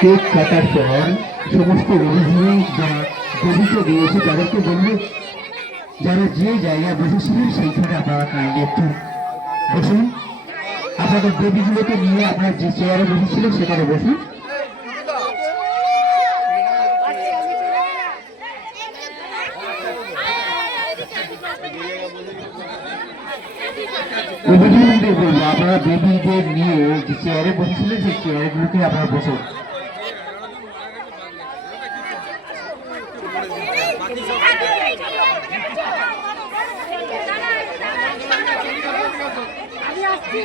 Cake কাটার পর সমস্ত অভিভাবক যারা গভীরে দিয়েছে তাদেরকে বলবে যারা যে জায়গায় বসেছিলেন সেইখানে আপনারা কাইন্ডলি একটু বসুন। আপনাদের বেবিগুলোকে নিয়ে আপনার যে চেয়ারে বসেছিলেন সেখানে বসুন। অভিভাবকদের বলবো আপনারা বেবিদের নিয়ে যে চেয়ারে বসেছিলেন সেই চেয়ারগুলোকে আপনারা বসুন। আমি আসছি।